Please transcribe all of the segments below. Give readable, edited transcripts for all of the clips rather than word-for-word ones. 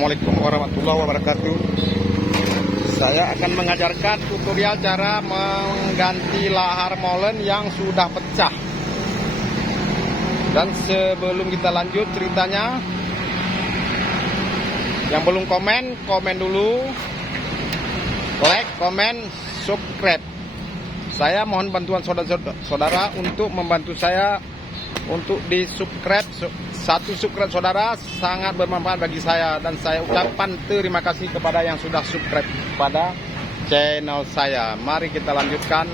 Assalamualaikum warahmatullahi wabarakatuh. Saya akan mengajarkan tutorial cara mengganti lahar molen yang sudah pecah. Dan sebelum kita lanjut ceritanya, yang belum komen dulu, like, komen, subscribe. Saya mohon bantuan saudara untuk membantu saya untuk di subscribe. Satu subscribe saudara sangat bermanfaat bagi saya, dan saya ucapkan terima kasih kepada yang sudah subscribe pada channel saya. Mari kita lanjutkan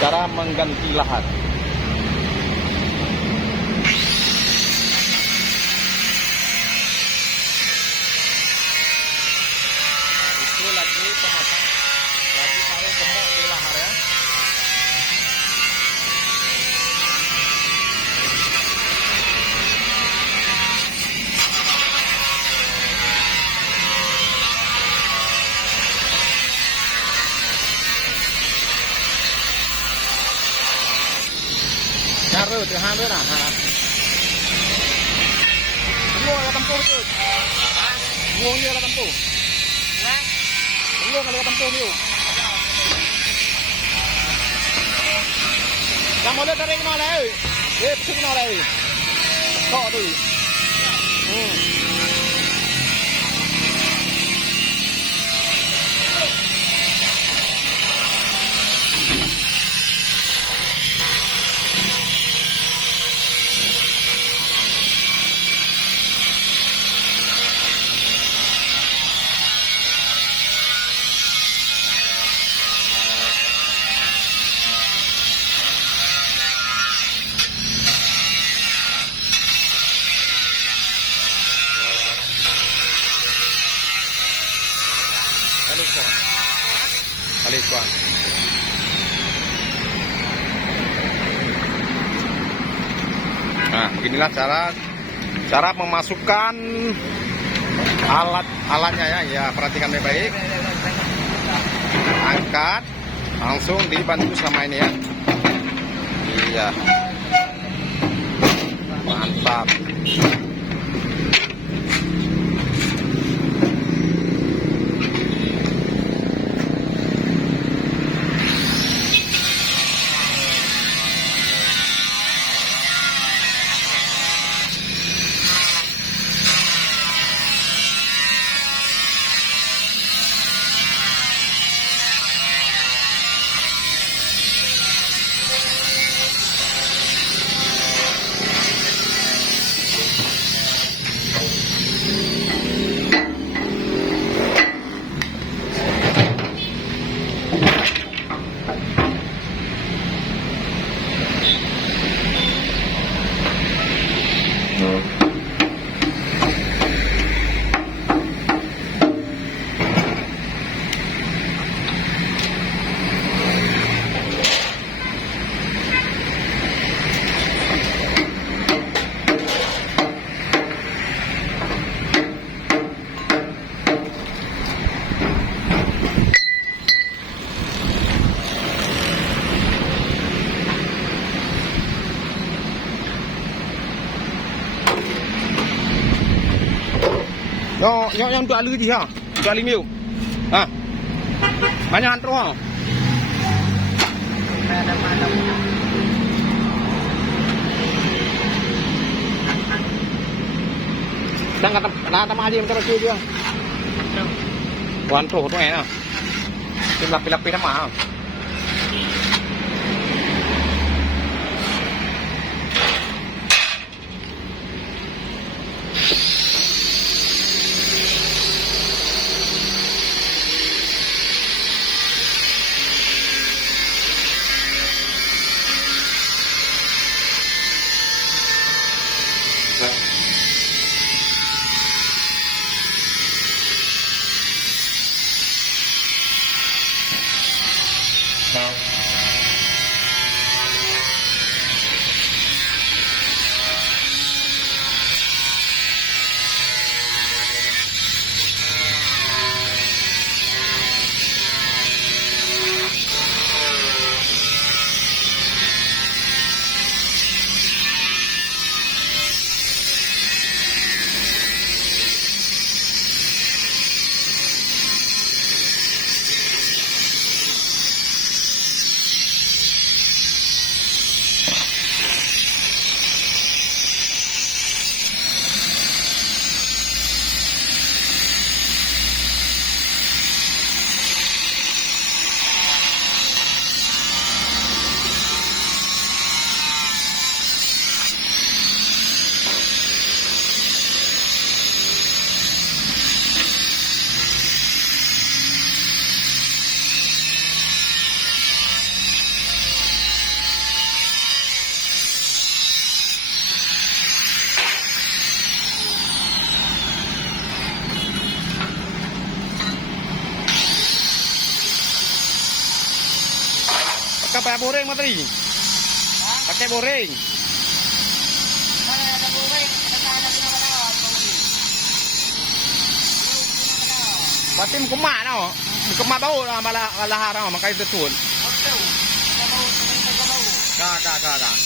cara mengganti lahar. Itu lagi pemasang, lagi taruh gemuk di lahar ya. Haru tu haru lah. Semua ada tempuh tu. Semua ni ada tempuh. Semua kalau ada tempuh tu. Yang boleh tarik kena lah. Pusing kena lah. Kok tu. Alikuan. Nah, beginilah cara memasukkan alatnya ya. Ya, perhatikan baik-baik. Angkat, langsung dibantu sama ini ya. Iya. Mantap. Yang untuk alu je ha. Untuk alu miu. Ha. Banyak antro ha. Dan kata aja yang terus dia. Antro tu eh. Lapis-lapis nama. boring materi. Pakai boring. Mana ada goreng, ada guna pada. Batim kemak tau. Kemak bau lah malah lahar tau makai tetun. Betul. Ada bau. Kak.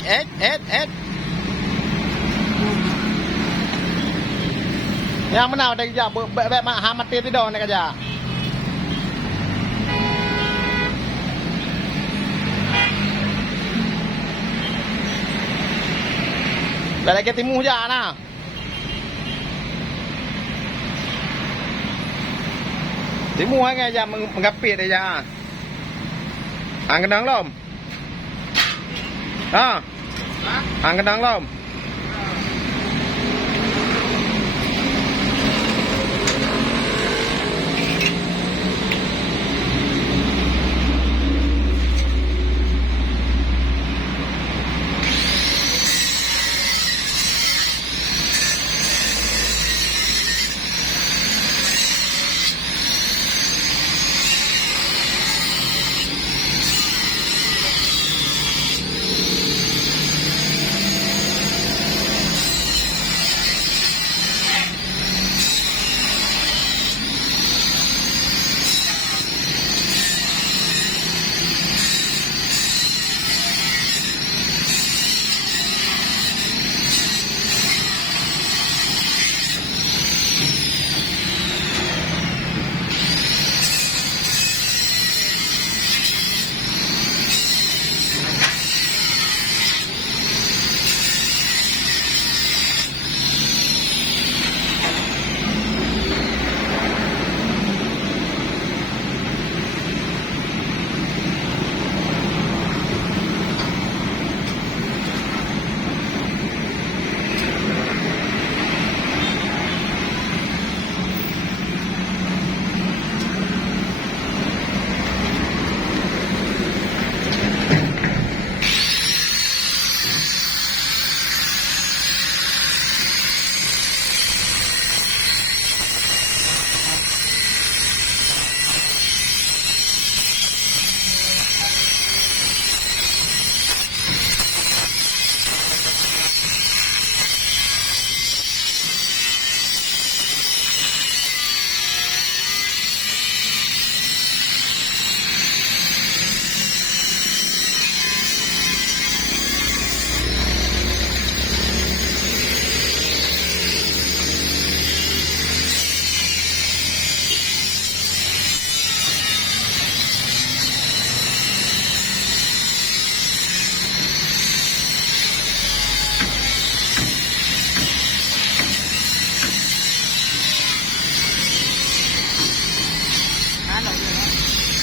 Et. Yang mana ada kerja bek mak ha mati tidur nak kerja. Balik ke timu je nah. Timu hang aja menggapit aja. Hang kendang lom. Ha? Hang kendang lom.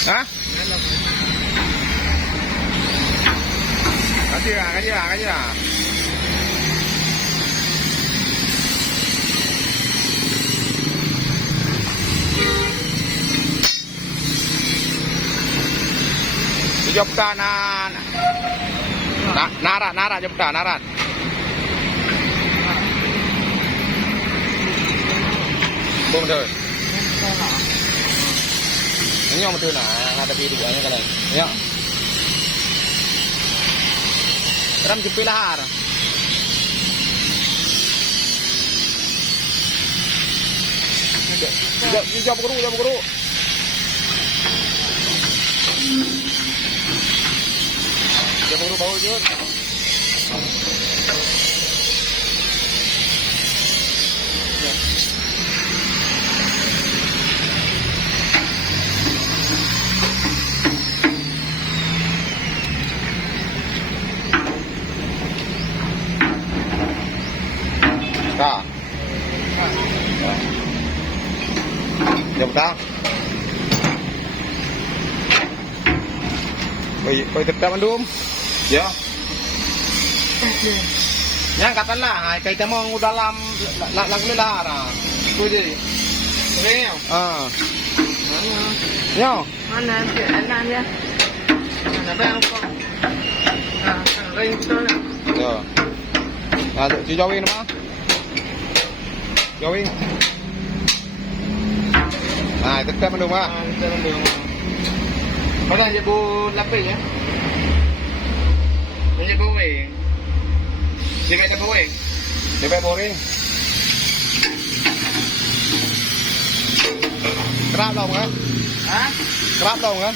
Hah? Kasih lah. Jopta narat jopta narat. Bung tu. Ini yang betul nah, ada biru aja kalian. Ya. Ram jepit lahar. Jauh guru. Jauh bau je. Koi tetap mandum. Ya. Yang katalah, kai temong dalam lagu lah. Tu je. Real. Ah. Mana? Yo. Mana anak dia? Mana bang kau? Ah, ring tu lah. Yo. Nah, ci jawin mah. Jawin. Nah, tetap mandum ah. Kita mendung. Mana je bu lapis ya? Mana bu wing? Dia kata bu wing. Dia boring. Kerap dong kan? Hah? Kerap dong kan?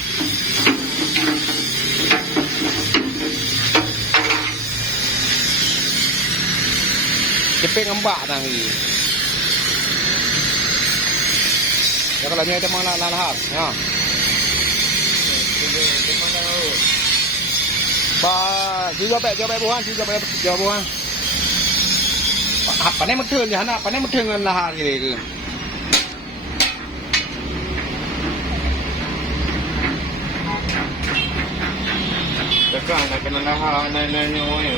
Cepet ngembak nanti. Ya kalau ni temang lahap, ya. Mana tahu? Ba, jawab buhan. Apa ni metheng je anak, apa ni metheng ngan lahar gini ke? Dekat nak kena lahar nak nyawa ni.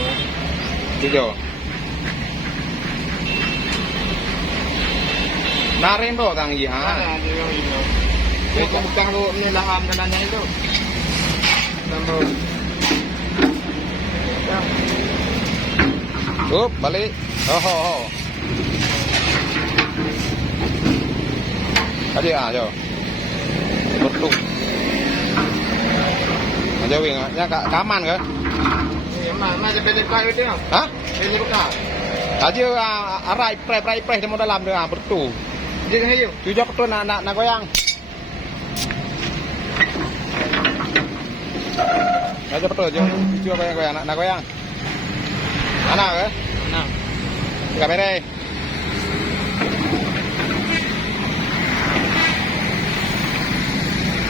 Tujuh. Narin tu kang ji ha. Mana dia yang ini? Dia bukan lu ni lahar kenanya itu. Tambah. Up, balik. Oh. Tadi jo. Betul. Aja wing, nya kaman ke? Ni mana jadi dekat itu? Hah? Jadi dekat. Aja arai prai di dalam dia betul. Dia hayu. Tujuh betul nak goyang. Aja betul je. Tujuh goyang nak goyang. Anak ke? Nah. Kamera.